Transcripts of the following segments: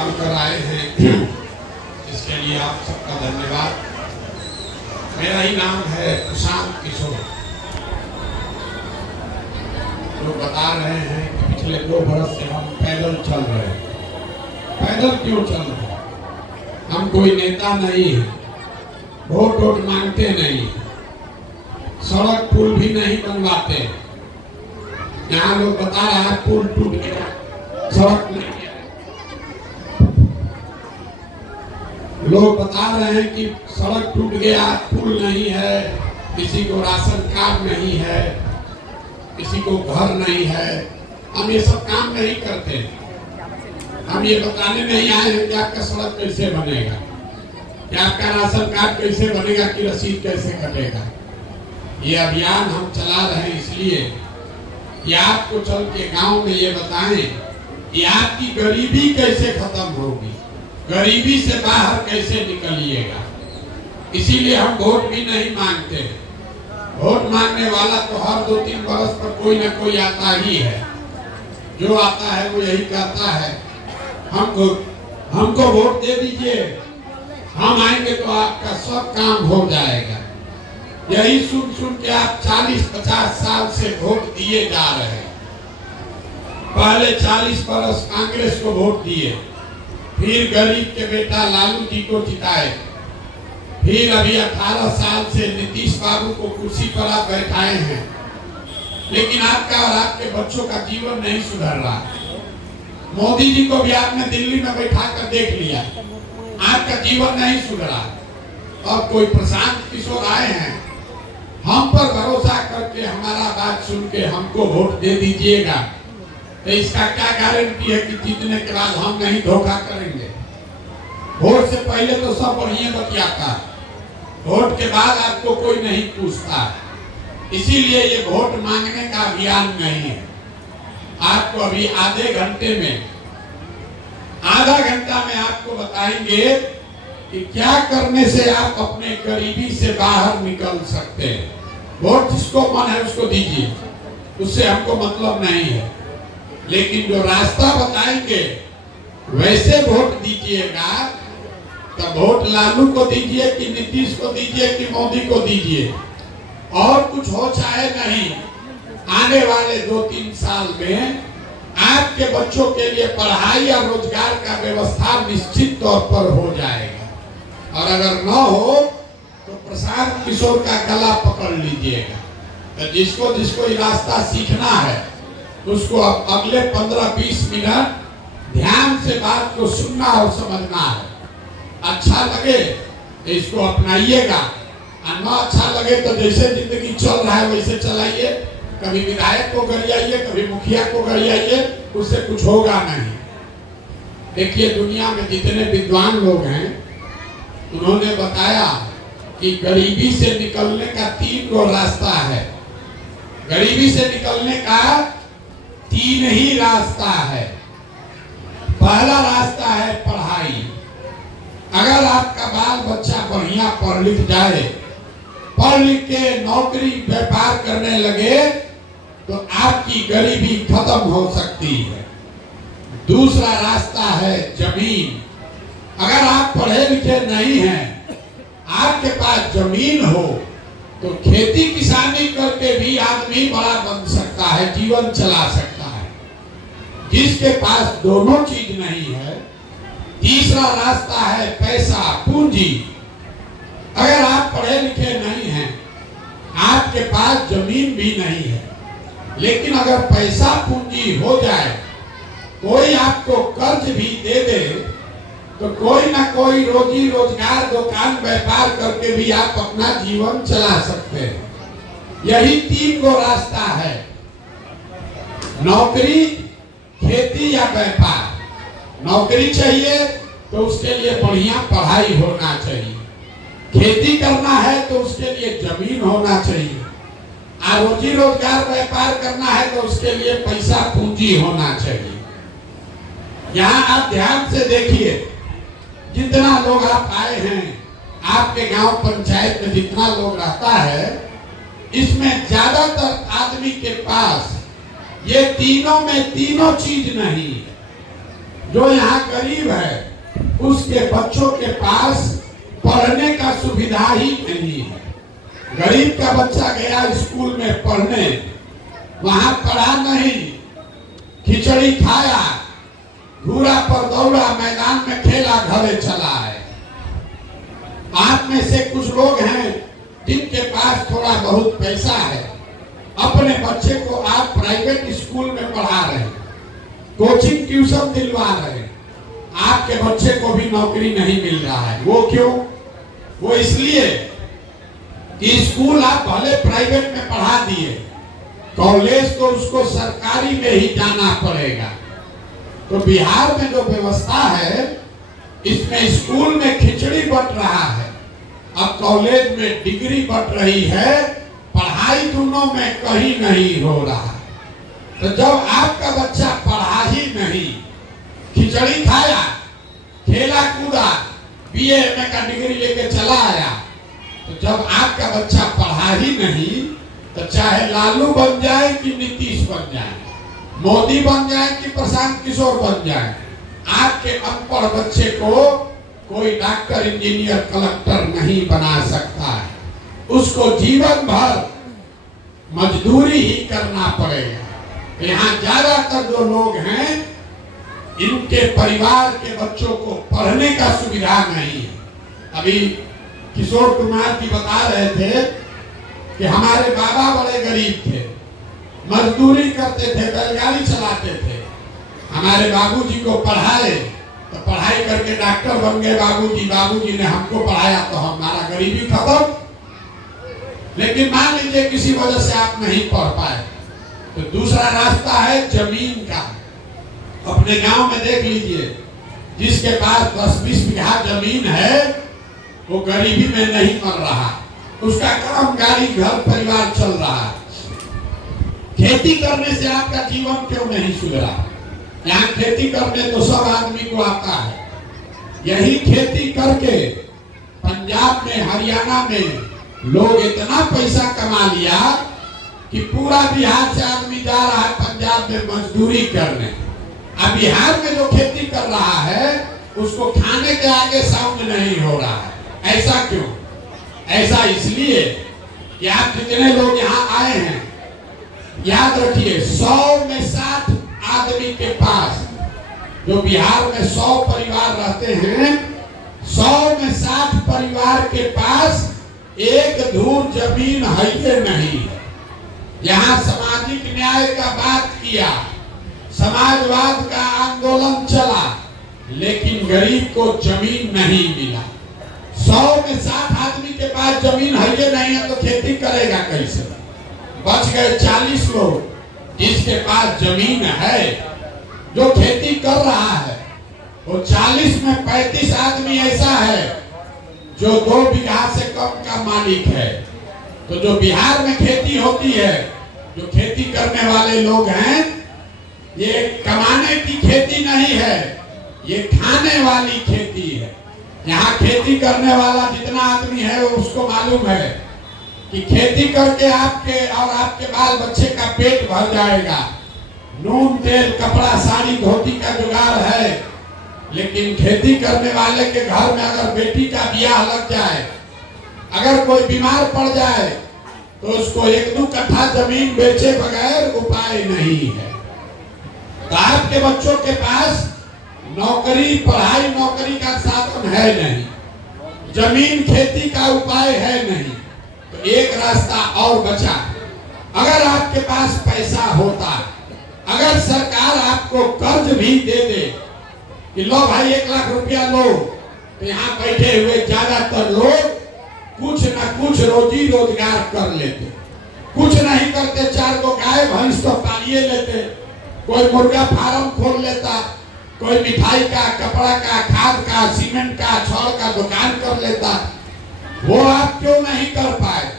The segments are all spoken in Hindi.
निकाल कर आए हैं, इसके लिए आप सबका धन्यवाद। मेरा ही नाम है प्रशांत किशोर। लोग बता रहे हैं कि पिछले 2 बरस से हम पैदल चल रहे हैं। पैदल क्यों चल रहे हैं? हम कोई नेता नहीं है, वोट मांगते नहीं, सड़क पुल भी नहीं बनवाते। यहाँ लोग बता रहे हैं पुल टूट गया, सड़क नहीं है। लोग बता रहे हैं कि सड़क टूट गया, पुल नहीं है, किसी को राशन कार्ड नहीं है, किसी को घर नहीं है। हम ये सब काम नहीं करते। हम ये बताने नहीं आए हैं कि आपका सड़क कैसे बनेगा, कि आपका राशन कार्ड कैसे बनेगा, कि रसीद कैसे कटेगा। ये अभियान हम चला रहे हैं इसलिए कि आपको चल के गांव में ये बताएं कि आपकी गरीबी कैसे खत्म होगी, गरीबी से बाहर कैसे निकलिएगा। इसीलिए हम वोट भी नहीं मांगते। वोट मांगने वाला तो हर 2-3 बरस पर कोई ना कोई आता ही है। जो आता है वो यही कहता है हमको वोट दे दीजिए, हम आएंगे तो आपका सब काम हो जाएगा। यही सुन सुन के आप 40-50 साल से वोट दिए जा रहे हैं। पहले 40 बरस कांग्रेस को वोट दिए, फिर गरीब के बेटा लालू जी को जिताए, फिर अभी 18 साल से नीतीश बाबू को कुर्सी पर आप बैठाए हैं। लेकिन आपका और आपके बच्चों का जीवन नहीं सुधर रहा। मोदी जी को भी आपने दिल्ली में बैठा कर देख लिया, आपका जीवन नहीं सुधरा। अब कोई प्रशांत किशोर आए हैं, हम पर भरोसा करके हमारा बात सुन के हमको वोट दे दीजिएगा, तो इसका क्या गारंटी है कि जीतने के बाद हम नहीं धोखा करेंगे। वोट से पहले तो सब बढ़िया बतियाता, वोट के बाद आपको कोई नहीं पूछता। इसीलिए ये वोट मांगने का अभियान नहीं है। आपको अभी आधे घंटे में, आधा घंटा में आपको बताएंगे कि क्या करने से आप अपने गरीबी से बाहर निकल सकते हैं। वोट जिसको मन है उसको दीजिए, उससे हमको मतलब नहीं है। लेकिन जो रास्ता बताएंगे वैसे वोट दीजिएगा। तब वोट लालू को दीजिए कि नीतीश को दीजिए कि मोदी को दीजिए, और कुछ हो चाहे नहीं, आने वाले 2-3 साल में आपके बच्चों के लिए पढ़ाई और रोजगार का व्यवस्था निश्चित तौर पर हो जाएगा। और अगर न हो तो प्रशांत किशोर का गला पकड़ लीजिएगा। तो जिसको जिसको ये रास्ता सीखना है उसको अब अगले 15-20 मिनट ध्यान से बात को सुनना और समझना है। अच्छा लगे तो इसको अपनाइएगा, और न अच्छा लगे तो जैसे जिंदगी चल रहा है वैसे चलाइए। कभी विधायक को गरियाइए, कभी मुखिया को गरियाइए, उससे कुछ होगा नहीं। देखिए दुनिया में जितने विद्वान लोग हैं उन्होंने बताया कि गरीबी से निकलने का 3 गो रास्ता है। गरीबी से निकलने का 3 ही रास्ता है। पहला रास्ता है पढ़ाई। अगर आपका बाल बच्चा बढ़िया पढ़ लिख जाए, पढ़ लिख के नौकरी व्यापार करने लगे, तो आपकी गरीबी खत्म हो सकती है। दूसरा रास्ता है जमीन। अगर आप पढ़े लिखे नहीं हैं, आपके पास जमीन हो, तो खेती किसानी करके भी आदमी बड़ा बन सकता है, जीवन चला सकता है। जिसके पास दोनों चीज नहीं है, तीसरा रास्ता है पैसा, पूंजी। अगर आप पढ़े लिखे नहीं हैं, आपके पास जमीन भी नहीं है, लेकिन अगर पैसा पूंजी हो जाए, कोई आपको कर्ज भी दे दे, तो कोई ना कोई रोजी रोजगार, दुकान व्यापार करके भी आप अपना जीवन चला सकते हैं। यही 3 गो रास्ता है, नौकरी, खेती या व्यापार। नौकरी चाहिए तो उसके लिए बढ़िया पढ़ाई होना चाहिए, खेती करना है तो उसके लिए जमीन होना चाहिए, और रोजी रोजगार व्यापार करना है तो उसके लिए पैसा पूंजी होना चाहिए। यहाँ आप ध्यान से देखिए, जितना लोग आप आए हैं, आपके गांव पंचायत में जितना लोग रहता है, इसमें ज्यादातर आदमी के पास ये तीनों में तीनों चीज नहीं है। जो यहाँ गरीब है उसके बच्चों के पास पढ़ने का सुविधा ही नहीं है। गरीब का बच्चा गया स्कूल में पढ़ने, वहां पढ़ा नहीं, खिचड़ी खाया, घूरा पर दौड़ा, मैदान में खेला, घरे चला है। आप में से कुछ लोग हैं जिनके पास थोड़ा बहुत पैसा है, अपने बच्चे को आप प्राइवेट स्कूल में पढ़ा रहे हैं, कोचिंग ट्यूशन दिलवा रहे हैं, आपके बच्चे को भी नौकरी नहीं मिल रहा है। वो क्यों? वो इसलिए कि स्कूल आप भले प्राइवेट में पढ़ा दिए, कॉलेज तो उसको सरकारी में ही जाना पड़ेगा। तो बिहार में जो व्यवस्था है, इसमें स्कूल में खिचड़ी बंट रहा है, अब कॉलेज में डिग्री बंट रही है, पढ़ाई दोनों में कहीं नहीं हो रहा। तो जब आपका बच्चा पढ़ा ही नहीं, खिचड़ी खाया, खेला कूदा, बीए एमए का डिग्री लेके चला आया, तो जब आपका बच्चा पढ़ा ही नहीं, तो चाहे लालू बन जाए कि नीतीश बन जाए, मोदी बन जाए कि प्रशांत किशोर बन जाए, आपके अनपढ़ बच्चे को कोई डॉक्टर, इंजीनियर, कलेक्टर नहीं बना सकता है। उसको जीवन भर मजदूरी ही करना पड़ेगा। यहाँ ज्यादातर जो लोग हैं, इनके परिवार के बच्चों को पढ़ने का सुविधा नहीं है। अभी किशोर कुमार जी बता रहे थे कि हमारे बाबा बड़े गरीब थे, मजदूरी करते थे, बैलगाड़ी चलाते थे, हमारे बाबूजी को पढ़ाए तो पढ़ाई करके डॉक्टर बन गए बाबूजी, बाबूजी ने हमको पढ़ाया तो हमारा गरीबी खत्म। लेकिन मान लीजिए किसी वजह से आप नहीं पढ़ पाए, तो दूसरा रास्ता है जमीन का। अपने गांव में देख लीजिए, जिसके पास 10-20 बीघा जमीन है, वो गरीबी में नहीं मर रहा, उसका काम गाड़ी, घर परिवार चल रहा है। खेती करने से आपका जीवन क्यों नहीं सुधरा? यहाँ खेती करने तो सब आदमी को आता है। यही खेती करके पंजाब में, हरियाणा में लोग इतना पैसा कमा लिया कि पूरा बिहार से आदमी जा रहा है पंजाब में मजदूरी करने। अब बिहार में जो खेती कर रहा है, उसको खाने के आगे साउंड नहीं हो रहा है। ऐसा क्यों? ऐसा इसलिए कि आप जितने लोग यहाँ आए हैं, याद रखिए, 100 में 60 आदमी के पास, जो बिहार में 100 परिवार रहते हैं, 100 में 60 परिवार के पास एक धूर जमीन है नहीं। यहाँ सामाजिक न्याय का बात किया, समाजवाद का आंदोलन चला, लेकिन गरीब को जमीन नहीं मिला। 100 में 60 आदमी के पास जमीन है नहीं है, तो खेती करेगा कैसे? बच गए 40 लोग जिसके पास जमीन है, जो खेती कर रहा है। वो 40 में 35 आदमी ऐसा है जो 2 बीघा से कम का मालिक है। तो जो बिहार में खेती होती है, जो खेती करने वाले लोग हैं, ये कमाने की खेती नहीं है, ये खाने वाली खेती है। यहाँ खेती करने वाला जितना आदमी है, उसको मालूम है कि खेती करके आपके और आपके बाल बच्चे का पेट भर जाएगा। नून तेल कपड़ा साड़ी धोती का जुगाड़ है, लेकिन खेती करने वाले के घर में अगर बेटी का ब्याह लग जाए, अगर कोई बीमार पड़ जाए, तो उसको 1-2 कट्ठा जमीन बेचे बगैर उपाय नहीं है। तो आपके बच्चों के पास नौकरी, पढ़ाई, नौकरी का साधन है नहीं, जमीन खेती का उपाय है नहीं, तो एक रास्ता और बचा। अगर आपके पास पैसा होता, अगर सरकार आपको कर्ज भी दे दे कि लो भाई 1 लाख रुपया लो, तो यहाँ बैठे हुए ज्यादातर लोग कुछ न कुछ रोजी रोजगार कर लेते। कुछ नहीं करते, 4 गो गाय भैंस तो पालिए लेते, कोई मुर्गा फार्म खोल लेता, कोई मिठाई का, कपड़ा का, खाद का, सीमेंट का, छड़ का दुकान कर लेता। वो आप क्यों नहीं कर पाए?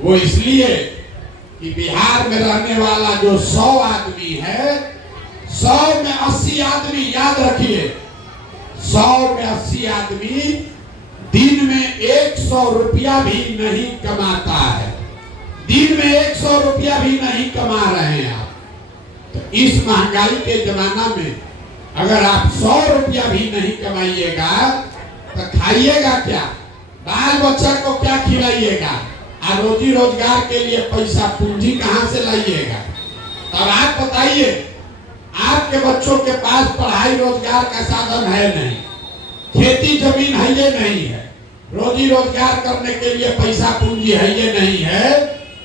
वो इसलिए कि बिहार में रहने वाला जो 100 आदमी है, 100 में 80 आदमी, याद रखिए, 100 में 80 आदमी दिन में 100 रुपया भी नहीं कमाता है। दिन में 100 रुपया भी नहीं कमा रहे हैं आप। तो इस महंगाई के जमाना में अगर आप 100 रुपया भी नहीं कमाइएगा तो खाइएगा क्या, बाल बच्चा को क्या खिलाइएगा, और रोजी रोजगार के लिए पैसा पूंजी कहां से लाइएगा। तब आप बताइए, आपके बच्चों के पास पढ़ाई रोजगार का साधन है नहीं, खेती जमीन है ये नहीं है, रोजी रोजगार करने के लिए पैसा पूंजी है ये नहीं है,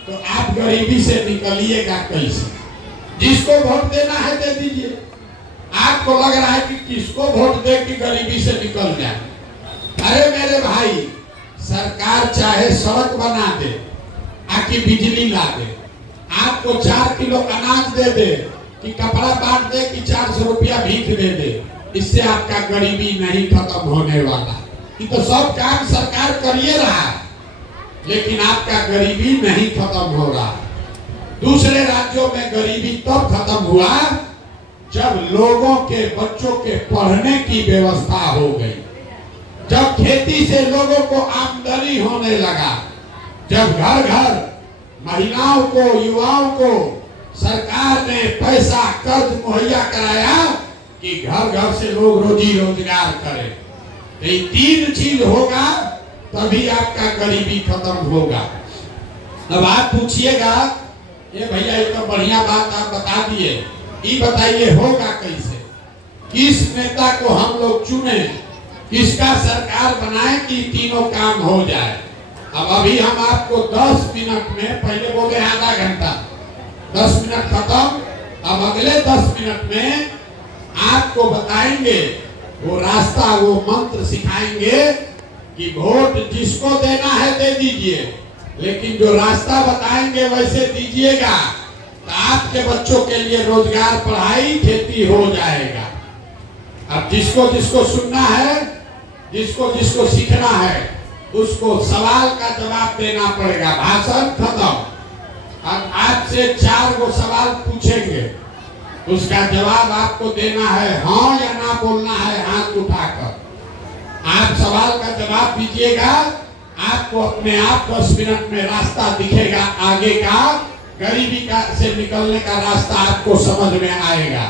तो आप गरीबी से निकलिएगा कैसे। जिसको वोट देना है दे दीजिए। आपको लग रहा है कि किसको वोट दे कि गरीबी से निकल जाए। अरे मेरे भाई, सरकार चाहे सड़क बना दे, आकी बिजली ला दे, आपको 4 किलो अनाज दे दे, कि कपड़ा बांट दे, कि 400 रुपया भीख दे दे, इससे आपका गरीबी नहीं खत्म होने वाला। ये तो सब काम सरकार करिए रहा है, लेकिन आपका गरीबी नहीं खत्म हो रहा। दूसरे राज्यों में गरीबी तब खत्म हुआ जब लोगों के बच्चों के पढ़ने की व्यवस्था हो गई, जब खेती से लोगों को आमदनी होने लगा, जब घर घर महिलाओं को, युवाओं को सरकार ने पैसा कर्ज मुहैया कराया कि घर घर से लोग रोजी रोजगार करें। तो ये 3 चीज होगा तभी आपका गरीबी खत्म होगा। अब आप पूछिएगा, ये भैया ये तो बढ़िया बात आप बता दिए, ये बताइए होगा कैसे, किस नेता को हम लोग चुने, किसका सरकार बनाए कि तीनों काम हो जाए। अब अभी हम आपको 10 मिनट में, पहले बोले आधा घंटा, 10 मिनट खत्म, अब अगले 10 मिनट में आपको बताएंगे वो रास्ता, वो मंत्र सिखाएंगे कि वोट जिसको देना है दे दीजिए, लेकिन जो रास्ता बताएंगे वैसे दीजिएगा, तो आपके बच्चों के लिए रोजगार, पढ़ाई, खेती हो जाएगा। अब जिसको जिसको सुनना है, जिसको जिसको सीखना है, उसको सवाल का जवाब देना पड़ेगा। भाषण खत्म। अब आपसे 4 गो सवाल पूछेंगे, उसका जवाब आपको देना है, हाँ या ना बोलना है हाथ उठाकर। आप सवाल का जवाब दीजिएगा, आपको अपने आप 10 मिनट में रास्ता दिखेगा आगे का, गरीबी का से निकलने का रास्ता आपको समझ में आएगा।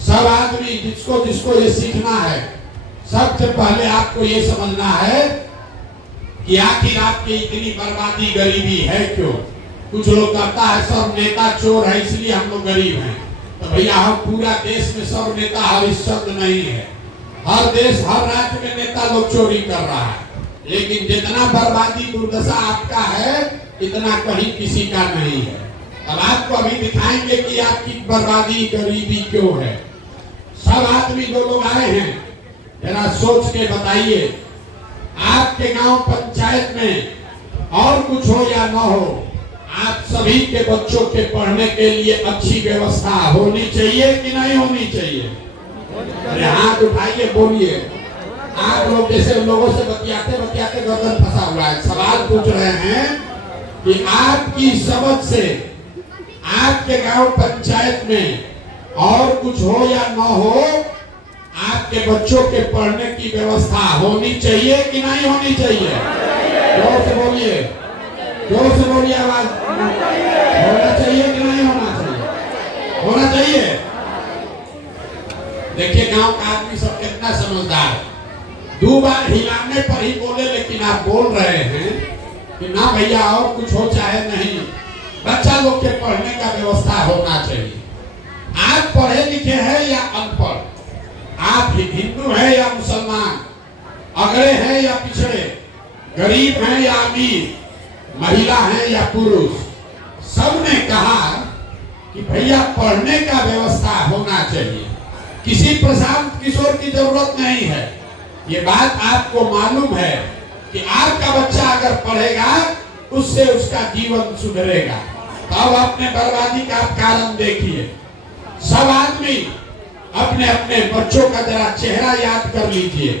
सब आदमी जिसको जिसको ये सीखना है, सबसे पहले आपको ये समझना है कि आखिर आपकी इतनी बर्बादी, गरीबी है क्यों। कुछ लोग कहता है सब नेता चोर है इसलिए हम लोग गरीब हैं। तो भैया हम पूरा देश में सब नेता हरिश्चंद्र नहीं है। हर देश, हर राज्य में नेता लोग चोरी कर रहा है, लेकिन जितना बर्बादी, दुर्दशा आपका है, इतना कहीं किसी का नहीं है। अब आपको अभी दिखाएंगे कि आपकी बर्बादी, गरीबी क्यों है। सब आदमी जो लोग आए हैं, जरा सोच के बताइए, आपके गांव पंचायत में और कुछ हो या न हो, आप सभी के बच्चों के पढ़ने के लिए अच्छी व्यवस्था होनी चाहिए कि नहीं होनी चाहिए। अरे हाथ उठाइए, बोलिए। आप लोग जैसे लोगों से बतियाते बतियाते गर्दन फंसा हुआ है। सवाल पूछ रहे हैं कि आपकी समझ से आपके गांव पंचायत में और कुछ हो या न हो, आपके बच्चों के पढ़ने की व्यवस्था होनी चाहिए कि नहीं होनी चाहिए। जोर से बोलिए, जोर से बोलिए, आवाज। होना चाहिए कि नहीं होना चाहिए। होना चाहिए। देखिए गांव का आदमी सब कितना समझदार है। 2 बार हिलाने पर ही बोले, लेकिन आप बोल रहे हैं कि ना भैया और कुछ हो चाहे नहीं, बच्चा लोग के पढ़ने का व्यवस्था होना चाहिए। आप पढ़े लिखे हैं या अनपढ़, आप हिंदू है या मुसलमान, अगड़े हैं या पिछड़े, गरीब हैं या अमीर, महिला हैं या पुरुष, सबने कहा कि भैया पढ़ने का व्यवस्था होना चाहिए। किसी प्रशांत किशोर की जरूरत नहीं है। ये बात आपको मालूम है कि आपका बच्चा अगर पढ़ेगा, उससे उसका जीवन सुधरेगा। तब अपने बर्बादी का कारण देखिए। सब आदमी अपने अपने बच्चों का जरा चेहरा याद कर लीजिए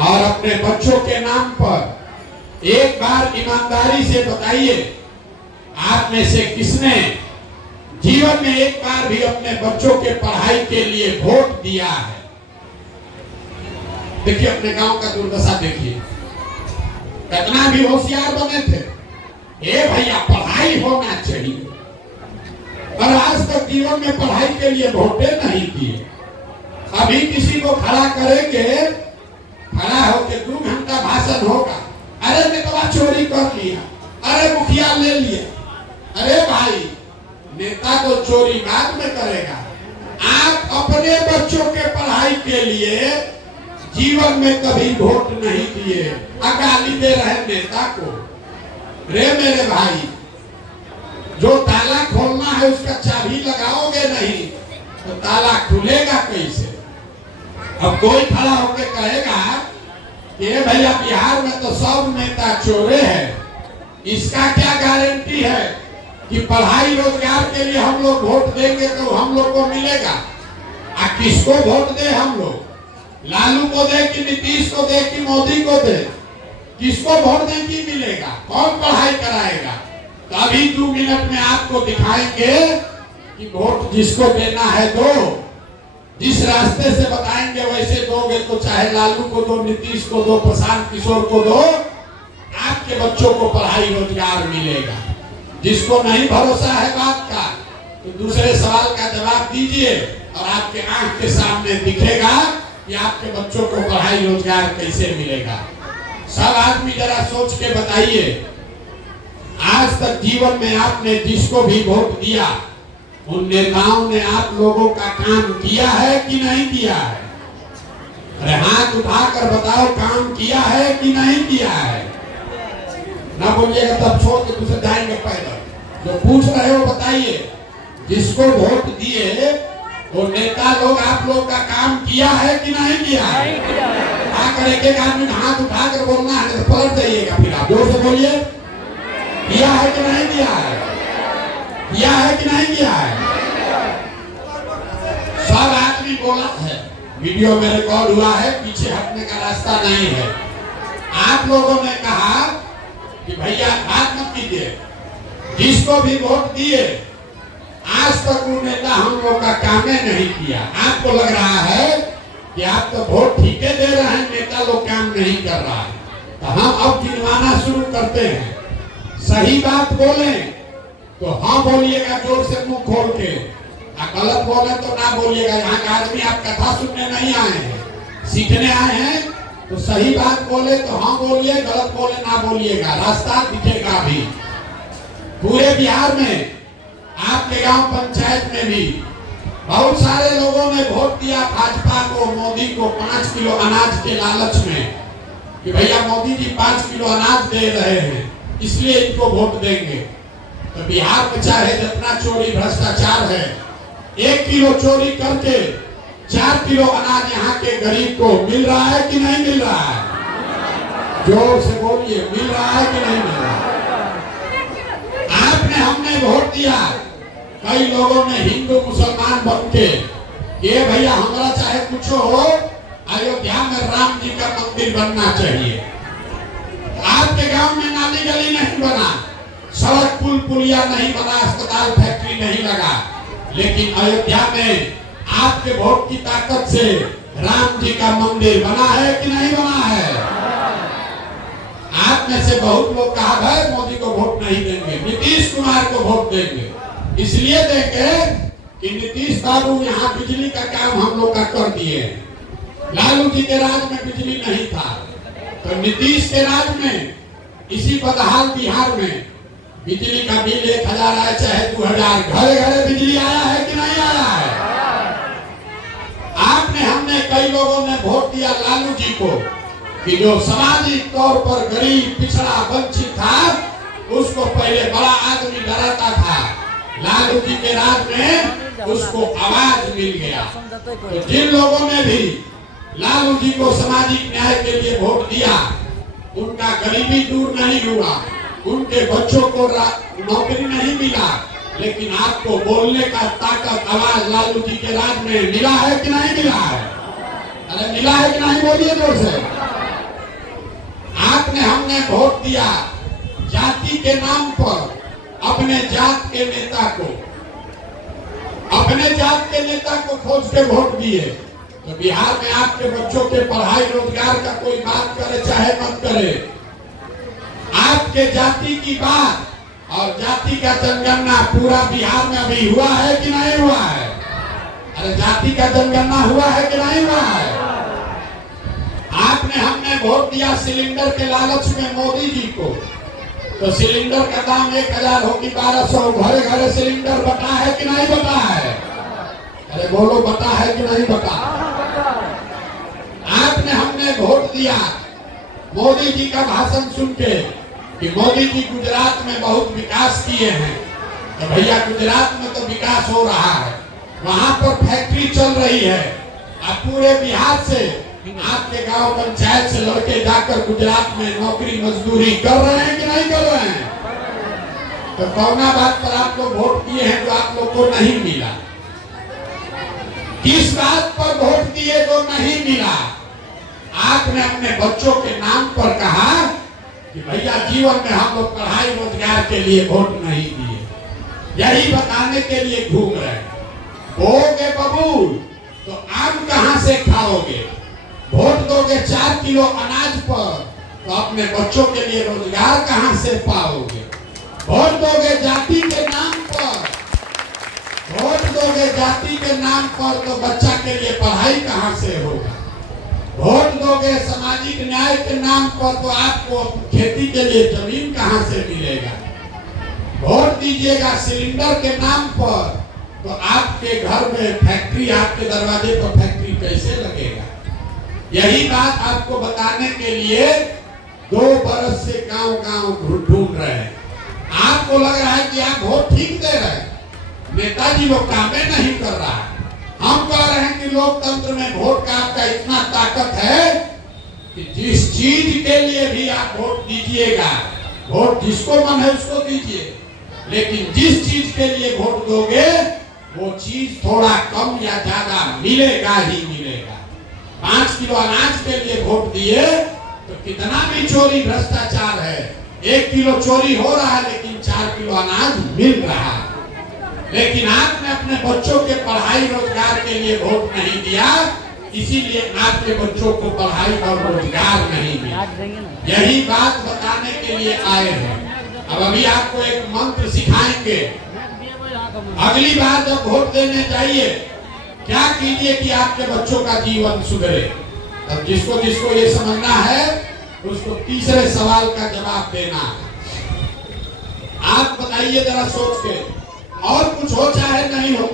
और अपने बच्चों के नाम पर एक बार ईमानदारी से बताइए, आप में से किसने जीवन में एक बार भी अपने बच्चों के पढ़ाई के लिए वोट दिया है। देखिए अपने गांव का दुर्दशा देखिए, कितना भी होशियार बने थे, ए भैया पढ़ाई होना चाहिए, पर आज तक जीवन में पढ़ाई के लिए वोटे नहीं दिए। अभी किसी को खड़ा करेंगे, खड़ा होके 2 घंटा भाषण होगा, अरे नेता चोरी कर लिया, अरे मुखिया ले लिया। अरे भाई, नेता तो चोरी बाद में करेगा। आप अपने बच्चों के पढ़ाई के लिए जीवन में कभी वोट नहीं दिए, गाली दे रहे नेता को। रे मेरे भाई, जो ताला खोलना है उसका चाबी लगाओगे नहीं तो ताला खुलेगा कैसे? अब कोई खड़ा होकर कहेगा कि भैया बिहार में तो सब नेता चोरे हैं, इसका क्या गारंटी है कि पढ़ाई रोजगार के लिए हम लोग वोट देंगे तो हम लोग को मिलेगा? किसको वोट दे हम लोग? लालू को दे कि नीतीश को दे कि मोदी को दे? किसको वोट दे कि मिलेगा? कौन पढ़ाई कराएगा? तो अभी 2 मिनट में आपको दिखाएंगे कि वोट जिसको देना है दो, जिस रास्ते से बताएंगे वैसे दोगे तो चाहे लालू को दो, नीतीश को दो, प्रशांत किशोर को दो, आपके बच्चों को पढ़ाई रोजगार मिलेगा। जिसको नहीं भरोसा है बात का तो दूसरे सवाल का जवाब दीजिए और आपके आंख के सामने दिखेगा कि आपके बच्चों को पढ़ाई रोजगार कैसे मिलेगा। सब आदमी जरा सोच के बताइए, आज तक जीवन में आपने जिसको भी वोट दिया उन नेताओं ने आप लोगों का काम किया है कि नहीं किया है? अरे हाथ उठाकर बताओ, काम किया है कि नहीं किया है? ना बोलिएगा तब छोड़ के दूसरे जाएंगे पैदल। जो पूछ रहे हो बताइए, जिसको वोट दिए वो नेता लोग आप लोग का काम किया है कि नहीं किया है? आकर एक आदमी हाथ उठाकर बोलना है तो पलट जाइएगा। फिर आप जोर से बोलिए, किया है कि नहीं किया है? किया है कि नहीं किया है? सब आदमी बोला है, वीडियो में रिकॉर्ड हुआ है, पीछे हटने का रास्ता नहीं है। आप लोगों ने कहा कि भैया बात मत कीजिए, जिसको भी वोट दिए आज तक वो नेता हम लोग का काम नहीं किया। आपको लग रहा है कि आप तो वोट ठीके दे रहे हैं, नेता लोग काम नहीं कर रहा है। तो हम अब गिनवाना शुरू करते हैं। सही बात बोले तो हाँ बोलिएगा जोर से मुंह खोल के, गलत बोले तो ना बोलिएगा। यहाँ का आदमी आप कथा सुनने नहीं आए हैं, सीखने आए हैं। तो सही बात बोले तो हाँ बोलिए, गलत बोले ना बोलिएगा, रास्ता दिखेगा। भी पूरे बिहार में आपके गांव पंचायत में भी बहुत सारे लोगों ने वोट दिया भाजपा को, मोदी को 5 किलो अनाज के लालच में कि भैया मोदी जी 5 किलो अनाज दे रहे हैं इसलिए इनको वोट देंगे। तो बिहार में चाहे जितना चोरी भ्रष्टाचार है, 1 किलो चोरी करके 4 किलो अनाज यहाँ के गरीब को मिल रहा है कि नहीं मिल रहा है? जोर से बोलिए, मिल रहा है कि नहीं मिल रहा है? आपने हमने वोट दिया, कई लोगों ने हिंदू मुसलमान बन के ये भैया हमारा चाहे कुछ हो, अयोध्या में राम जी का मंदिर बनना चाहिए। आपके गांव में नाली गली नहीं बना, सड़क पुल पुलिया नहीं बना, अस्पताल फैक्ट्री नहीं लगा, लेकिन अयोध्या में आपके वोट की ताकत से राम जी का मंदिर बना है कि नहीं बना है? आप में से बहुत लोग कहा भाई मोदी को वोट नहीं देंगे, नीतीश कुमार को वोट देंगे। इसलिए देंगे कि नीतीश बाबू यहाँ बिजली का काम हम लोग का कर दिए। लालू जी के राज में बिजली नहीं था, तो नीतीश के राज में इसी बदहाल बिहार में बिजली का बिल 1000 आया चाहे 2000, घरे घरे बिजली आया है कि नहीं आया है? आपने हमने कई लोगों ने वोट दिया लालू जी को कि जो सामाजिक तौर पर गरीब पिछड़ा वंचित था उसको पहले बड़ा आदमी डराता था, लालू जी के राज में उसको आवाज मिल गया। तो जिन लोगों ने भी लालू जी को सामाजिक न्याय के लिए वोट दिया उनका गरीबी दूर नहीं हुआ, उनके बच्चों को नौकरी नहीं मिला, लेकिन आपको बोलने का ताकत आवाज लालू जी के राज में मिला है कि नहीं मिला है? अरे मिला है कि नहीं बोलिए जोर से। आपने हमने वोट दिया जाति के नाम पर, अपने जात के नेता को, अपने जात के नेता को खोज के वोट दिए। तो बिहार में आपके बच्चों के पढ़ाई रोजगार का कोई बात करे चाहे मत करे, आपके जाति की बात और जाति का जनगणना पूरा बिहार में अभी हुआ है कि नहीं हुआ है? अरे जाति का जनगणना हुआ है कि नहीं हुआ है? आपने हमने वोट दिया सिलेंडर के लालच में मोदी जी को, तो सिलेंडर का दाम 1000 होगी 1200, घरे घरे सिलेंडर बटा है कि नहीं बटा है? अरे बोलो बता है कि नहीं बता? आपने हमने वोट दिया मोदी जी का भाषण सुन के कि मोदी जी गुजरात में बहुत विकास किए हैं, तो भैया गुजरात में तो विकास हो रहा है, वहां पर फैक्ट्री चल रही है। अब पूरे बिहार से आपके गांव पंचायत से लड़के जाकर गुजरात में नौकरी मजदूरी कर रहे हैं कि नहीं कर रहे हैं? तो कौना बात पर आप लोग वोट दिए हैं जो आप लोग को नहीं मिला? किस बात पर वोट दिए जो नहीं मिला? आपने अपने बच्चों के नाम पर कहा कि भैया जीवन में हम लोग पढ़ाई रोजगार के लिए वोट नहीं दिए, यही बताने के लिए घूम रहे हैं। बोगे बबूल तो आम कहां से खाओगे? वोट दोगे 4 किलो अनाज पर तो अपने बच्चों के लिए रोजगार कहां से पाओगे? वोट दोगे जाति के नाम पर, वोट दोगे जाति के नाम पर तो बच्चा के लिए पढ़ाई कहां से होगा? वोट दोगे सामाजिक न्याय के नाम पर तो आपको खेती के लिए जमीन कहां से मिलेगा? वोट दीजिएगा सिलेंडर के नाम पर तो आपके घर में फैक्ट्री, आपके दरवाजे पर फैक्ट्री कैसे लगेगा? यही बात आपको बताने के लिए 2 बरस से गांव-गांव ढूंढ रहे हैं। आपको लग रहा है कि आप वोट ठीक दे रहे हैं, नेताजी वो कामें नहीं कर रहा है। हम कह रहे हैं कि लोकतंत्र में वोट का आपका इतना ताकत है कि जिस चीज के लिए भी आप वोट दीजिएगा, वोट जिसको मन है उसको दीजिए, लेकिन जिस चीज के लिए वोट दोगे वो चीज थोड़ा कम या ज्यादा मिलेगा ही मिलेगा। 5 किलो अनाज के लिए वोट दिए तो कितना भी चोरी भ्रष्टाचार है, 1 किलो चोरी हो रहा है लेकिन 4 किलो अनाज मिल रहा है। लेकिन आपने अपने बच्चों के पढ़ाई रोजगार के लिए वोट नहीं दिया, इसीलिए आपके बच्चों को पढ़ाई और रोजगार नहीं मिला। यही बात बताने के लिए आए हैं। अब अभी आपको एक मंत्र सिखाएंगे। अगली बार जब वोट देने जाइए क्या कीजिए कि आपके बच्चों का जीवन सुधरे। अब जिसको जिसको ये समझना है उसको तीसरे सवाल का जवाब देना है। आप बताइए जरा सोच के, और कुछ हो चाहे नहीं हो,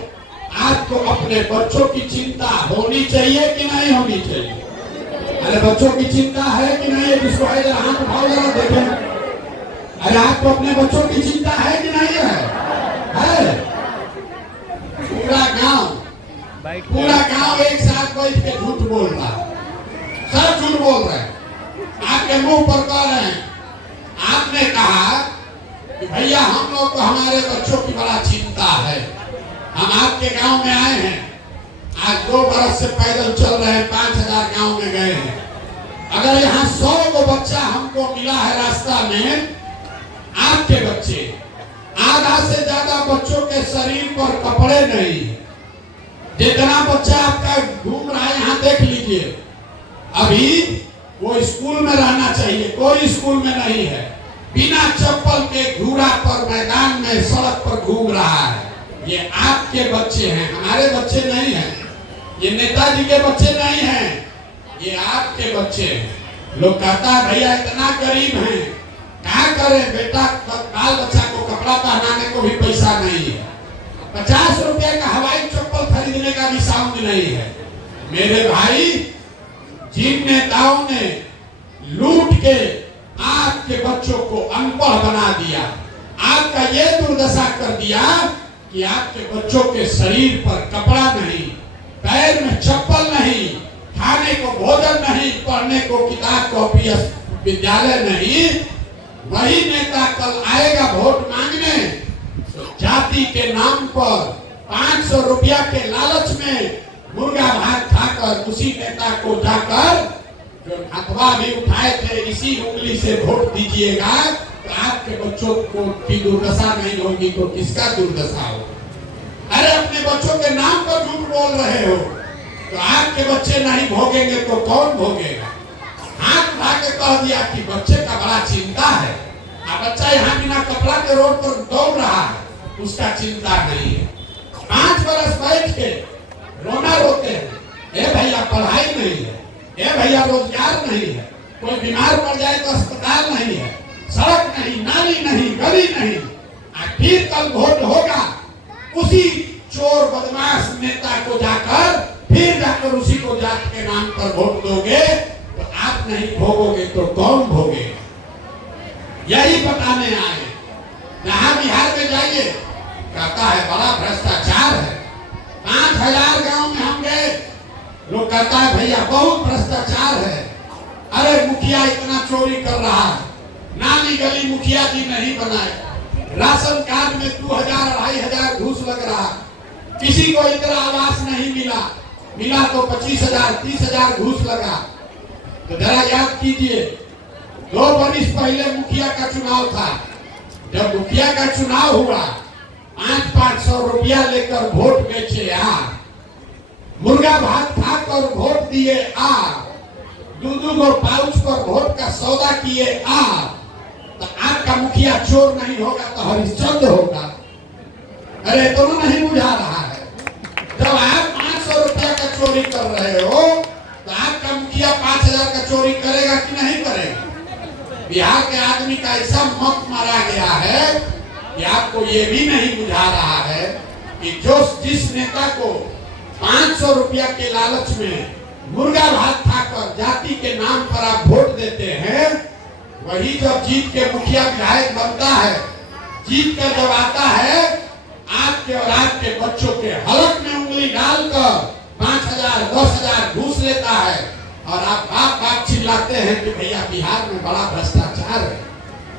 आपको अपने बच्चों की चिंता होनी चाहिए कि नहीं होनी चाहिए? अरे बच्चों की चिंता है कि नहीं? जिसको है जरा हाथ उठाओ, जरा देखें। अरे आपको अपने बच्चों की चिंता है कि नहीं है? पूरा गांव एक साथ बैठ के झूठ बोल रहा है, सब झूठ बोल रहे हैं, आपके मुंह पर कह रहे हैं। आपने कहा कि भैया हम लोग को हमारे बच्चों की बड़ा चिंता है, हम आपके गांव में आए हैं, आज 2 बरस से पैदल चल रहे हैं, 5000 गांव में गए हैं। अगर यहाँ 100 को बच्चा हमको मिला है रास्ता में, आपके बच्चे, आधा से ज्यादा बच्चों के शरीर पर कपड़े नहीं, जितना बच्चा आपका घूम रहा है यहाँ देख लीजिए, अभी वो स्कूल में रहना चाहिए, कोई स्कूल में नहीं है, बिना चप्पल के घूरा पर मैदान में सड़क पर घूम रहा है। ये आपके बच्चे हैं, हमारे बच्चे नहीं हैं, ये नेताजी के बच्चे नहीं हैं, ये आपके बच्चे हैं। लोग कहता है भैया इतना गरीब हैं, क्या करें बेटा, बाल बच्चा को कपड़ा पहनाने को भी पैसा नहीं है, 50 रुपए का हवाई चप्पल खरीदने का भी साउंड नहीं है। मेरे भाई, जिन नेताओं ने लूट के आपके बच्चों को अनपढ़ बना दिया, आपका ये दुर्दशा कर दिया कि आपके बच्चों के शरीर पर कपड़ा नहीं, पैर में चप्पल नहीं, खाने को भोजन नहीं, पढ़ने को किताब कॉपी विद्यालय नहीं, वही नेता कल आएगा वोट मांगने तो जाति के नाम पर 500 रुपया के लालच में मुर्गा भात खाकर उसी नेता को जाकर जो हथवा भी उठाए थे इसी उंगली से वोट दीजिएगा तो आपके बच्चों को की दुर्दशा नहीं होगी तो किसका दुर्दशा होगा? अरे अपने बच्चों के नाम पर झूठ बोल रहे हो तो आपके बच्चे नहीं भोगेंगे तो कौन भोगेगा? हाथ उठा के कह दिया कि बच्चे का बड़ा चिंता है, बच्चा यहाँ बिना कपड़ा के रोड पर दौड़ रहा है, उसका चिंता नहीं है। 5 बरस बैठ के रोना रोते हैं, ए भैया पढ़ाई नहीं है, ए भैया रोजगार नहीं है, कोई बीमार पड़ जाए तो अस्पताल नहीं है, सड़क नहीं, नाली नहीं, गली नहीं। फिर कल वोट होगा, उसी चोर बदमाश नेता को जाकर फिर जाकर उसी को जात के नाम पर वोट दोगे तो आप नहीं भोगोगे तो कौन भोगेगा? यही बताने आए। जहां बिहार में जाइए कहता है बड़ा भ्रष्टाचार है। 5000 गांव में हम गए, लोग कहता है भैया बहुत भ्रष्टाचार है, अरे मुखिया इतना चोरी कर रहा है, नाली गली मुखिया जी नहीं बनाए, राशन कार्ड में 2000-2500 घूस लग रहा, किसी को इंदिरा आवास नहीं मिला, मिला तो 25,000-30,000 घूस लगा। तो जरा याद कीजिए, 2 वर्ष पहले मुखिया का चुनाव था, जब मुखिया का चुनाव हुआ 500-500 रुपया लेकर वोट बेचे आ, मुर्गा भात खाकर वोट दिए आ, 2-2 पाउच पर वोट का सौदा किए आ, तो आपका मुखिया चोर नहीं होगा तो हरिश्चंद्र होगा। अरे दोनों नहीं बुझा रहा है। जब आप 500 रुपया का चोरी कर रहे हो तो आपका मुखिया 5000 का चोरी करेगा कि नहीं करेगा? बिहार के आदमी का ऐसा मत मारा गया है कि आपको ये भी नहीं बुझा रहा है कि जिस नेता को 500 रुपया के लालच में मुर्गा भात खाकर जाति के नाम पर आप वोट देते हैं, वही जब जीत के मुखिया विधायक बनता है, जीत कर जब आता है, आपके और आपके बच्चों के हलक में उंगली डालकर 5000-10,000 घूस लेता है और आप बाप चिल्लाते हैं कि भैया बिहार में बड़ा भ्रष्टाचार है।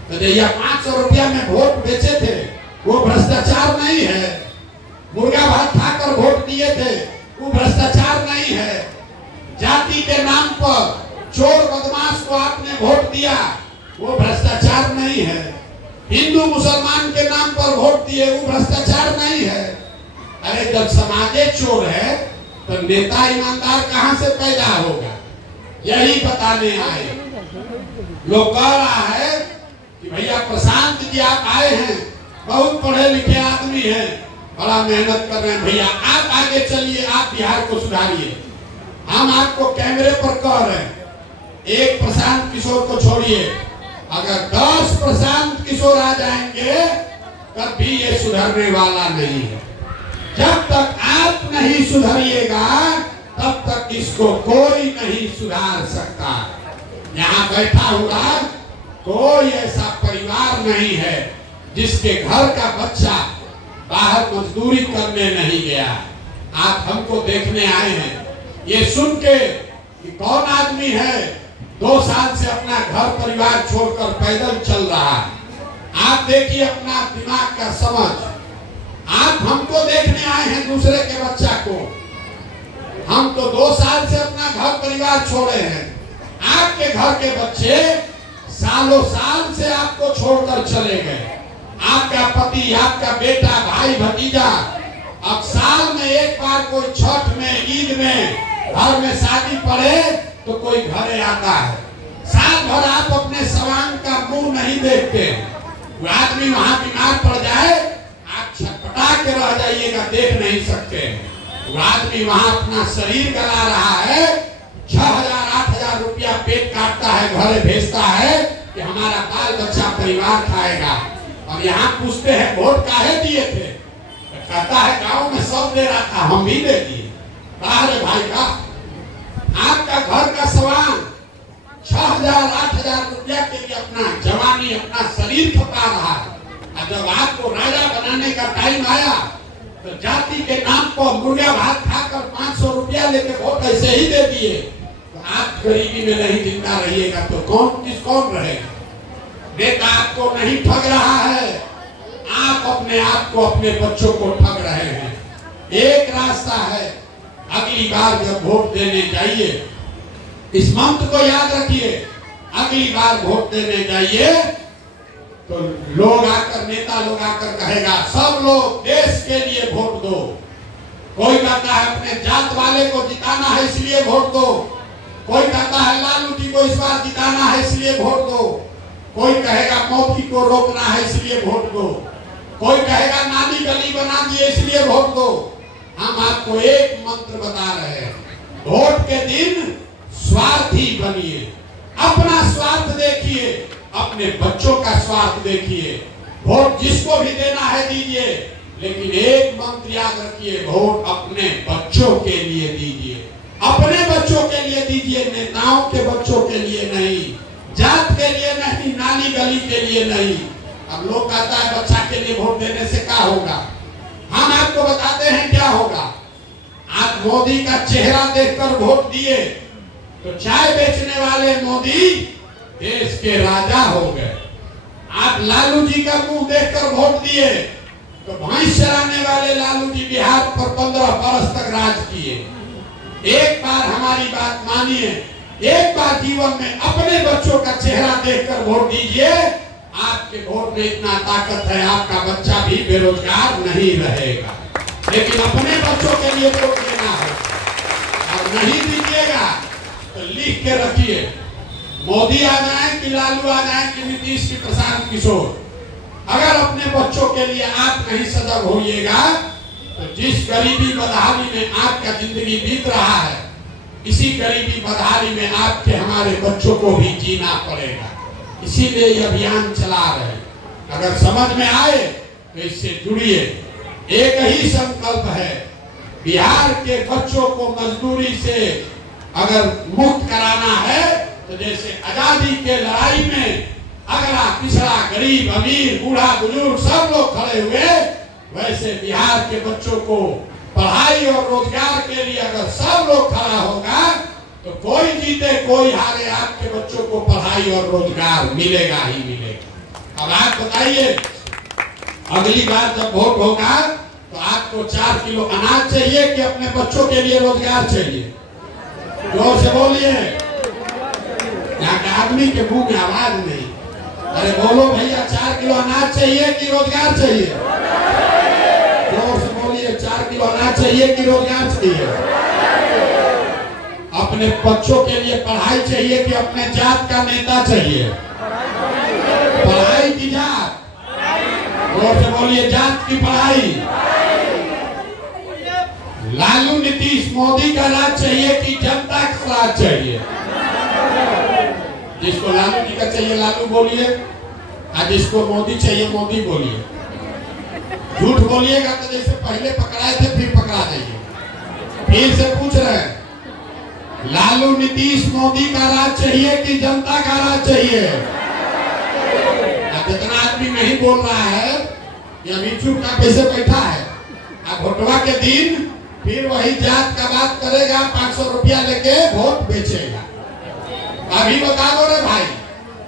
तो भैया 500 रुपया में वोट बेचे थे, वो भ्रष्टाचार नहीं है। मुर्गा भात खाकर वोट दिए थे, वो भ्रष्टाचार नहीं है। जाति के नाम पर चोर बदमाश को आपने वोट दिया, वो भ्रष्टाचार नहीं है। हिंदू मुसलमान के नाम पर वोट दिए, वो भ्रष्टाचार नहीं है। अरे जब समाजे चोर है तो नेता ईमानदार कहां से पैदा होगा? यही बताने आए। लोग कह रहा है कि भैया प्रशांत जी आप आए हैं, बहुत पढ़े लिखे आदमी हैं, बड़ा मेहनत कर रहे हैं, भैया आप आगे चलिए, आप बिहार को सुधारिए। हम आपको कैमरे पर कह रहे हैं, एक प्रशांत किशोर को छोड़िए, अगर 10 प्रशांत किशोर आ जाएंगे तब भी ये सुधरने वाला नहीं है। जब तक आप नहीं सुधरिएगा तब तक इसको कोई नहीं सुधार सकता। यहाँ बैठा हुआ कोई ऐसा परिवार नहीं है जिसके घर का बच्चा बाहर मजदूरी करने नहीं गया। आप हमको देखने आए हैं, ये सुन के कि कौन आदमी है 2 साल से अपना घर परिवार छोड़कर पैदल चल रहा है। आप देखिए अपना दिमाग का समझ। आप हमको देखने आए हैं दूसरे के बच्चा को, हम तो 2 साल से अपना घर परिवार छोड़े हैं। आपके घर के बच्चे सालों साल से आपको छोड़कर चले गए। आपका पति, आपका बेटा, भाई, भतीजा, अब साल में एक बार कोई छठ में, ईद में घर में शादी पड़े तो कोई घरे आता है। साल भर आप अपने सवांग का मुंह नहीं देखते। वो आदमी वहां बीमार पड़ जाए, आप छटपटा के रह जाइएगा, देख नहीं सकते। वो आदमी वहां अपना शरीर गला रहा है, 6000-8000 रुपया पेट काटता है, घरे भेजता है कि हमारा बाल बच्चा परिवार खाएगा। और यहाँ पूछते हैं वोट काहे दिए थे? कहता है गांव में सब दे रहा था, हम भी दे दिए। भाई का आपका घर का सवाल 6000-8000 रुपया के लिए अपना जवानी, अपना शरीर खपा रहा है। और जब आपको राजा बनाने का टाइम आया तो जाति के नाम पर मुर्गा भात खाकर 500 रुपया लेके वोट ऐसे ही दे दिए। तो आप गरीबी में नहीं जिंदा रहिएगा तो कौन रहेगा? नेता आपको नहीं ठग रहा है, आप अपने आप को, अपने बच्चों को ठग रहे हैं। एक रास्ता है, अगली बार जब वोट देने जाइए, इस मंत्र को याद रखिए, अगली बार वोट देने जाइए तो लोग आकर, नेता लोग आकर कहेगा सब लोग देश के लिए वोट दो। कोई कहता है अपने जात वाले को जिताना है इसलिए वोट दो, कोई कहता है लालू जी को इस बार जिताना है इसलिए वोट दो, कोई कहेगा मोदी को रोकना है इसलिए वोट दो, कोई कहेगा नाली गली बना दिए इसलिए वोट दो। हम आपको एक मंत्र बता रहे हैं, वोट के दिन स्वार्थी बनिए, अपना स्वार्थ देखिए, अपने बच्चों का स्वार्थ देखिए। वोट जिसको भी देना है दीजिए, लेकिन एक मंत्र याद रखिए, वोट अपने बच्चों के लिए दीजिए, अपने बच्चों के लिए दीजिए, नेताओं के बच्चों के लिए नहीं, जात के लिए नहीं, नाली गली के लिए नहीं। अब लोग कहता है बच्चा के लिए वोट देने से क्या होगा। हम आपको बताते हैं क्या होगा। आप मोदी का चेहरा देखकर वोट दिए तो चाय बेचने वाले मोदी देश के राजा हो गए। आप लालू जी का मुंह देखकर वोट दिए तो भैंस चराने वाले लालू जी बिहार पर 15 बरस तक राज किए। एक बार हमारी बात मानिए, एक बार जीवन में अपने बच्चों का चेहरा देखकर वोट दीजिए। आपके वोट में इतना ताकत है, आपका बच्चा भी बेरोजगार नहीं रहेगा। लेकिन अपने बच्चों के लिए वोट देना है और नहीं दीजिएगा तो लिख के रखिए, मोदी आ जाए कि लालू आ जाए कि नीतीश की प्रशांत किशोर, अगर अपने बच्चों के लिए आप नहीं सजग होइएगा तो जिस गरीबी बदहाली में आपका जिंदगी बीत रहा है, इसी गरीबी बदहाली में आपके हमारे बच्चों को भी जीना पड़ेगा। इसीलिए ये अभियान चला रहे हैं। अगर समझ में आए तो इससे जुड़िए। एक ही संकल्प है, बिहार के बच्चों को मजदूरी से अगर मुक्त कराना है तो जैसे आजादी के लड़ाई में अगला पिछड़ा गरीब अमीर बूढ़ा बुजुर्ग सब लोग खड़े हुए, वैसे बिहार के बच्चों को पढ़ाई और रोजगार के लिए अगर सब लोग खड़ा होगा तो कोई जीते कोई हारे, आपके बच्चों को पढ़ाई और रोजगार मिलेगा ही मिलेगा। अब आप बताइए, अगली बार जब वोट होगा तो आपको 4 किलो अनाज चाहिए कि अपने बच्चों के लिए रोजगार चाहिए? जोर से बोलिए, यहाँ के आदमी के मुंह में आवाज नहीं। अरे बोलो भैया, 4 किलो अनाज चाहिए कि रोजगार चाहिए? जोर से बोलिए, 4 किलो अनाज चाहिए कि रोजगार चाहिए? अपने बच्चों के लिए पढ़ाई चाहिए कि अपने जात का नेता चाहिए? पढ़ाई की जात? जोर से बोलिए, जात की पढ़ाई। लालू नीतीश मोदी का राज चाहिए कि जनता का राज चाहिए? जिसको लालू जी का चाहिए लालू बोलिए, और जिसको मोदी चाहिए मोदी बोलिए। झूठ बोलिएगा तो जैसे पहले पकड़ाए थे फिर पकड़ा देंगे। फिर से पूछ रहे हैं, लालू नीतीश मोदी का राज चाहिए कि जनता का राज चाहिए? जितना आदमी नहीं बोल रहा है या मीठू का कैसे बैठा है, अब वोटवा के दिन फिर वही जात का बात करेगा, 500 रुपया लेके वोट बेचेगा। अभी बता दो रे भाई,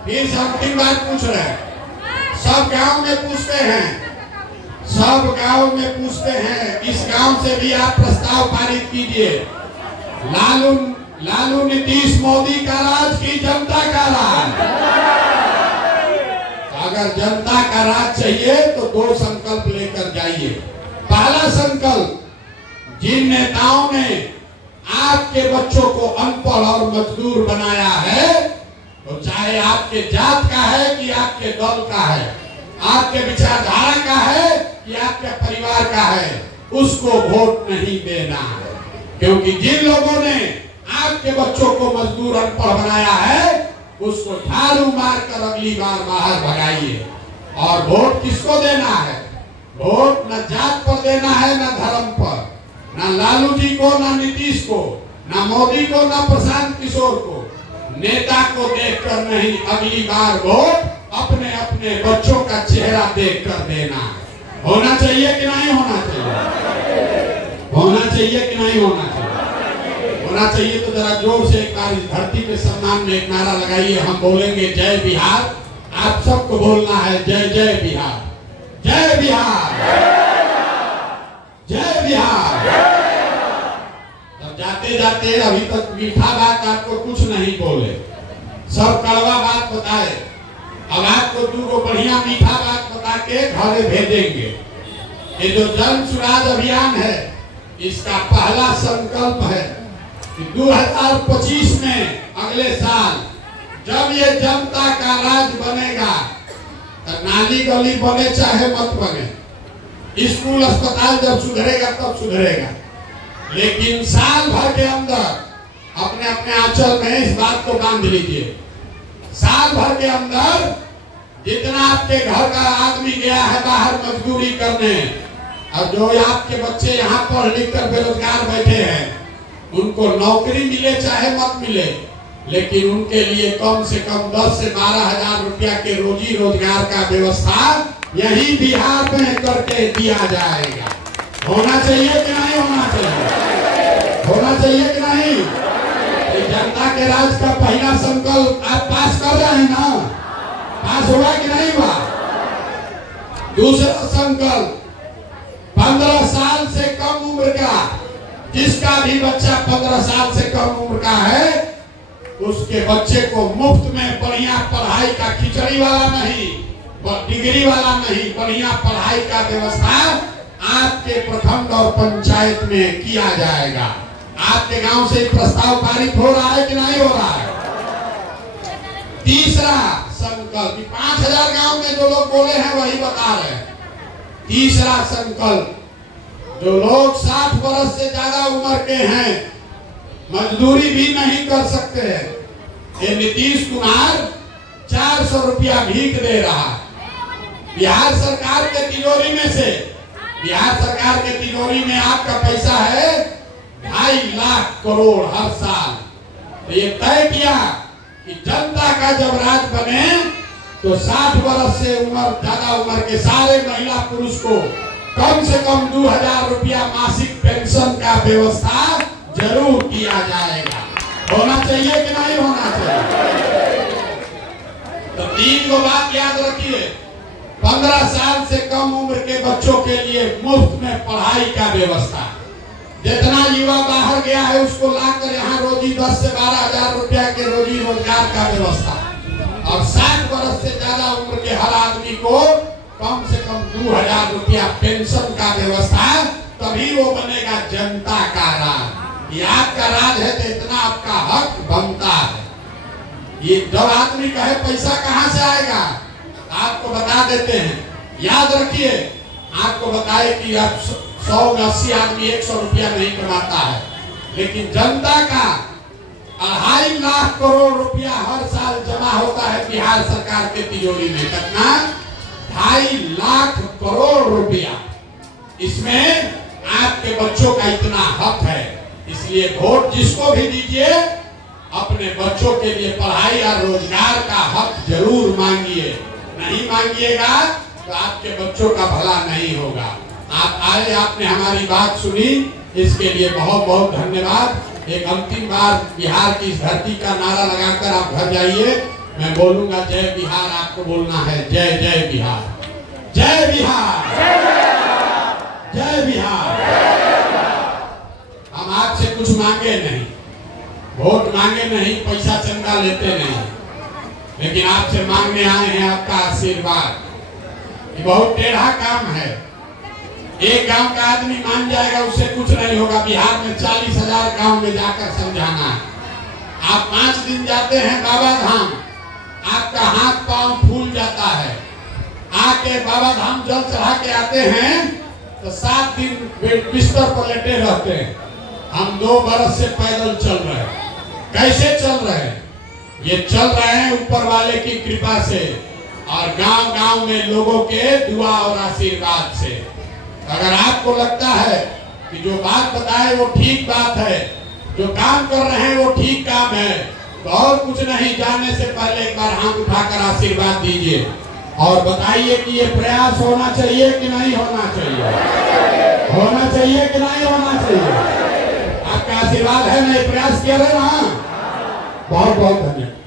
फिर से अंतिम बार पूछ रहे हैं। सब गांव में पूछते हैं, सब गांव में पूछते हैं, इस गांव से भी आप प्रस्ताव पारित कीजिए। लालू नीतीश मोदी का राज की जनता का राज? अगर जनता का राज चाहिए तो 2 संकल्प लेकर जाइए। पहला संकल्प, जिन नेताओं ने आपके बच्चों को अनपढ़ और मजदूर बनाया है, तो चाहे आपके जात का है कि आपके दल का है, आपके विचारधारा का है कि आपके परिवार का है, उसको वोट नहीं देना है। क्योंकि जिन लोगों ने आपके बच्चों को मजदूर अनपढ़ बनाया है, उसको झाड़ू मारकर अगली बार बाहर भगाइए। और वोट किसको देना है? वोट न जात पर देना है, न धर्म पर, न लालू जी को, न नीतीश को, न मोदी को, न प्रशांत किशोर को, नेता को देखकर नहीं, अगली बार वोट अपने अपने बच्चों का चेहरा देखकर देना है। होना चाहिए कि नहीं होना चाहिए? होना चाहिए कि नहीं होना चाहिए? होना चाहिए तो जरा जोर से एक बार इस धरती के सम्मान में एक नारा लगाइए। हम बोलेंगे जय बिहार, आप सबको बोलना है जय जय बिहार, जय बिहार, जय बिहार। तब जाते जाते अभी तक मीठा बात आपको कुछ नहीं बोले, सब कड़वा बात बताए। अब आपको 2 बढ़िया मीठा बात बता के घरे भेजेंगे। ये जो जन सुराज अभियान है, इसका पहला संकल्प है कि 2025 में, अगले साल जब ये जनता का राज बनेगा, तो नाली गली बने चाहे मत बने, स्कूल अस्पताल जब सुधरेगा तब सुधरेगा, लेकिन साल भर के अंदर अपने अपने आंचल में इस बात को बांध लीजिए, साल भर के अंदर जितना आपके घर का आदमी गया है बाहर मजदूरी करने, और जो आपके बच्चे यहाँ पढ़ लिख कर बेरोजगार बैठे हैं, उनको नौकरी मिले चाहे मत मिले, लेकिन उनके लिए कम से कम 10 से 12 हजार रुपया के रोजी रोजगार का व्यवस्था यही बिहार में करके दिया जाएगा। होना चाहिए कि नहीं होना चाहिए? होना चाहिए कि नहीं? जनता के राज का पहला संकल्प आप पास कर रहे हैं ना? पास हुआ कि नहीं हुआ? दूसरा संकल्प, 15 साल से कम उम्र का, जिसका भी बच्चा 15 साल से कम उम्र का है, उसके बच्चे को मुफ्त में बढ़िया पढ़ाई का, खिचड़ी वाला नहीं, डिग्री वाला नहीं, बढ़िया पढ़ाई का व्यवस्था आपके प्रखंड और पंचायत में किया जाएगा। आपके गांव से प्रस्ताव पारित हो रहा है कि नहीं हो रहा है? तीसरा संकल्प, 5000 गांव में जो लोग बोले हैं वही बता रहे हैं। तीसरा संकल्प, जो लोग 60 वर्ष से ज्यादा उम्र के हैं, मजदूरी भी नहीं कर सकते हैं, ये नीतीश कुमार 400 रुपया भीख दे रहा है। बिहार सरकार के तिजोरी में से, बिहार सरकार के तिजोरी में आपका पैसा है 2.5 लाख करोड़ हर साल। तो ये तय किया कि जनता का जब राज बने तो 60 वर्ष से ज्यादा उम्र के सारे महिला पुरुष को कम से कम 2000 रुपया मासिक पेंशन का व्यवस्था जरूर किया जाएगा। होना चाहिए कि नहीं होना चाहिए? तो 3 को बात याद रखिए, 15 साल से कम उम्र के बच्चों के लिए मुफ्त में पढ़ाई का व्यवस्था, जितना युवा बाहर गया है उसको लाकर यहाँ रोजी 10 से 12 हजार रुपया के रोजी रोजगार का व्यवस्था, और 60 वर्ष से ज्यादा उम्र के हर आदमी को कम से कम 2000 रुपया पेंशन का व्यवस्था। तभी वो बनेगा जनता का राज। ये आपका राज है तो इतना आपका हक बनता है। ये जब आदमी कहे पैसा कहाँ से आएगा, आपको बता देते हैं, याद रखिए, आपको बताए कि आप 100 में 80 आदमी 100 रुपया नहीं कमाता है, लेकिन जनता का 2.5 लाख करोड़ रुपया हर साल जमा होता है बिहार सरकार के तिजोरी में। कितना? 2.5 लाख करोड़ रुपया। इसमें आपके बच्चों का इतना हक है, इसलिए वोट जिसको भी दीजिए अपने बच्चों के लिए पढ़ाई और रोजगार का हक जरूर मांगिए। नहीं मांगिएगा तो आपके बच्चों का भला नहीं होगा। आप आए, आपने हमारी बात सुनी, इसके लिए बहुत बहुत धन्यवाद। एक अंतिम बार बिहार की इस धरती का नारा लगाकर आप घर जाइए। मैं बोलूंगा जय बिहार, आपको बोलना है जय जय बिहार, जय बिहार, जय बिहार। हम आपसे कुछ मांगे नहीं, वोट मांगे नहीं, पैसा चंदा लेते नहीं, लेकिन आपसे मांगने आए हैं आपका आशीर्वाद। ये बहुत टेढ़ा काम है। एक गांव का आदमी मान जाएगा उससे कुछ नहीं होगा। बिहार में 40,000 गांव में जाकर समझाना है। आप 5 दिन जाते हैं बाबा धाम, आपका हाथ पांव फूल जाता है। आके बाबा धाम जल चढ़ा के आते हैं तो 7 दिन बिस्तर पर लेटे रहते हैं। हम 2 बरस से पैदल चल रहे हैं। कैसे चल रहे हैं? ये चल रहे हैं ऊपर वाले की कृपा से और गांव-गांव में लोगों के दुआ और आशीर्वाद से। अगर आपको लगता है कि जो बात बताए वो ठीक बात है, जो काम कर रहे हैं वो ठीक काम है, तो और कुछ नहीं, जाने से पहले एक बार हाथ उठाकर आशीर्वाद दीजिए और बताइए कि ये प्रयास होना चाहिए कि नहीं होना चाहिए, होना चाहिए कि नहीं होना चाहिए। आपका आशीर्वाद है, नहीं प्रयास किया है ना। बहुत बहुत धन्यवाद।